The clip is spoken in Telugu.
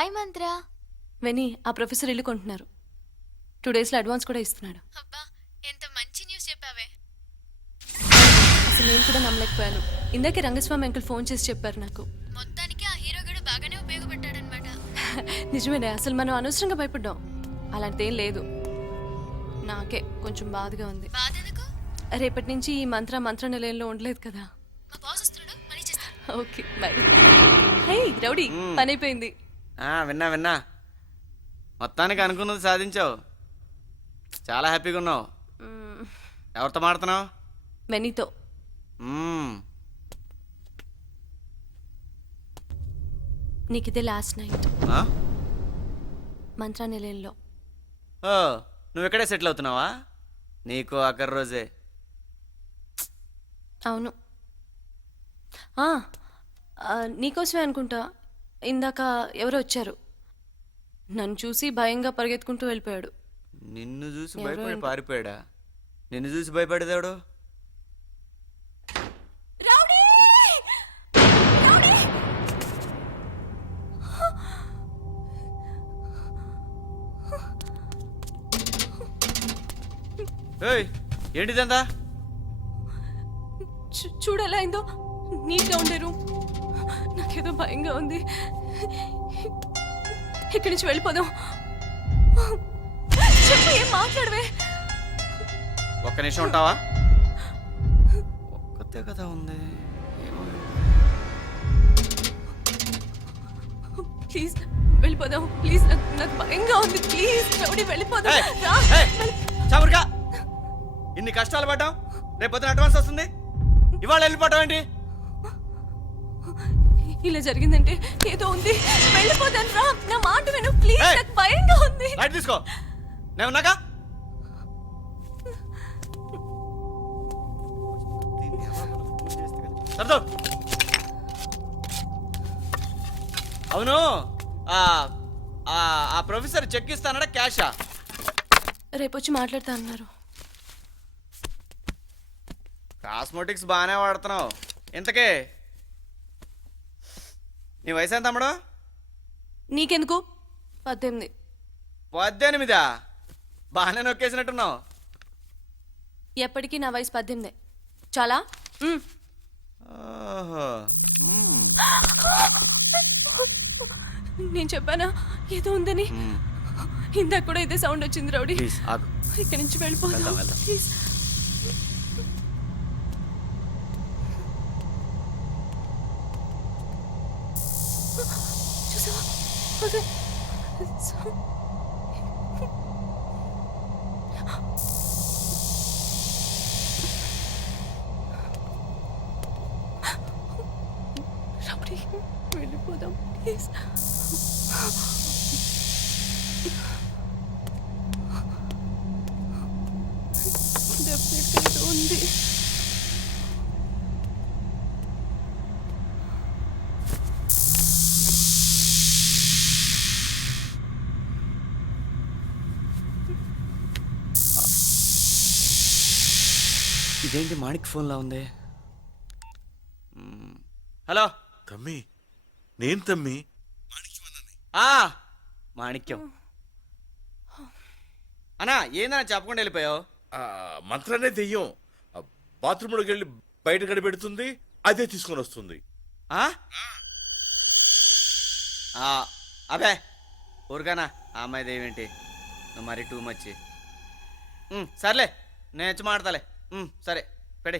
హాయ్ మంత్ర. వెనీ ఆ ప్రొఫెసర్ ఇల్లు కొంటున్నారు. 2 daysలో అడ్వాన్స్ కూడా ఇస్తున్నాడు. అబ్బా ఎంత మంచి న్యూస్ చెప్పావే. అసలు నేను కూడా నమ్మలేకపోయాను. ఇందాకే రంగస్వామి అంకుల్ ఫోన్ చేసి చెప్పారు నాకు. మొత్తానికి ఆ హీరో గడు బాగానే ఉపయోగపడ్డాడనమాట. నిజమేనే, అసలు మనం అనవసరంగా భయపడ్డాం. అలాంటిదేం లేదు. నాకే కొంచెం బాధగా ఉంది. బాధెందుకు? రేపటి నుంచి ఈ మంత్ర నిలయంలో ఉండలేదు కదా. మా బాస్ వస్తున్నాడు, మనీ చేస్తాను. Okay by. హే రౌడీ, పని అయిపోయింది. విన్నా మొత్తానికి అనుకున్నది సాధించావు. చాలా హ్యాపీగా ఉన్నావు. ఎవరితో మాడుతున్నావు? వెనీతో. నీకిదే లాస్ట్ నైట్ మంత్ర నిలయంలో. ఓ, నువ్వు ఇక్కడే సెటిల్ అవుతున్నావా? నీకు ఆఖరి రోజే. అవును. నీకోసమే అనుకుంటా. ఇందాక ఎవరో వచ్చారు, నన్ను చూసి భయంగా పరిగెత్తుకుంటూ వెళ్ళిపోయాడు. నిన్ను చూసి భయపడి పారిపోయాడా? నిన్ను చూసి భయపడేదాడు? ఏయ్, ఏంటిదంతా? చూడలా అయిందో. నీట్గా ఉండే రూమ్. నాకేదో భయంగా ఉంది. ఇక్కడి నుంచి వెళ్ళిపోదాం. చెప్పు, ఏం మాట్లాడవే. ఒక్క నిమిషం ఉంటావా? ఒక్కతే కదా ఉంది. ప్లీజ్ వెళ్ళిపోదాం. ప్లీజ్, నాకు భయంగా ఉంది. ప్లీజ్ రౌడీ వెళ్ళిపోదాం. చావురుగా, ఇన్ని కష్టాలు పడ్డాం. రేపు పొద్దున అడ్వాన్స్ వస్తుంది, ఇవాళ వెళ్ళిపోవటం ఏంటి? ఇలా జరిగిందంటే ఏదో ఉంది. వెళ్ళిపోతాను రా, నా మాట విను ప్లీజ్. నాకు భయంగా ఉంది. రైట్ తీసుకో, నేను ఉన్నాగా. సర్దో. అవును, ఆ ప్రొఫెసర్ చెక్ ఇస్తానడా క్యాషా? రేపు వచ్చి మాట్లాడతా అన్నారు. కాస్మోటిక్స్ బాగానే వాడుతున్నావు. ఇంతకే నీ వయసు ఎంత తమ్ముడు? నీకెందుకు? 18. 18? బాగానే నొక్కేసినట్టున్నావు. ఎప్పటికీ నా వయసు 18. చాలా. ఓహో. నేను చెప్పానా ఏదో ఉందని? ఇందాక కూడా ఇదే సౌండ్ వచ్చింది రౌడీ. ఇక్కడి నుంచి వెళ్ళిపోదాం ప్లీజ్. చూసావా? రౌడీ వెళ్ళిపోదాం ప్లీజ్. డెఫినెట్గా ఉంది. ఇదేంటి మాణిక్ ఫోన్లా ఉంది? హలో తమ్మి, నేను తమ్మి. మాణిక్యం అన్నా, ఏందన్నా చెప్పకుండా వెళ్ళిపోయావు? మంత్రానే దెయ్యం. బాత్రూంలోకి వెళ్ళి బయట గడిపెడుతుంది, అదే తీసుకొని వస్తుంది. అబే ఊరికానా, ఆ అమ్మాయి దేవేంటి నువ్వు మరీ టూ మచ్. సర్లే, నేను వచ్చి మాడతాలే. సరే పెడే.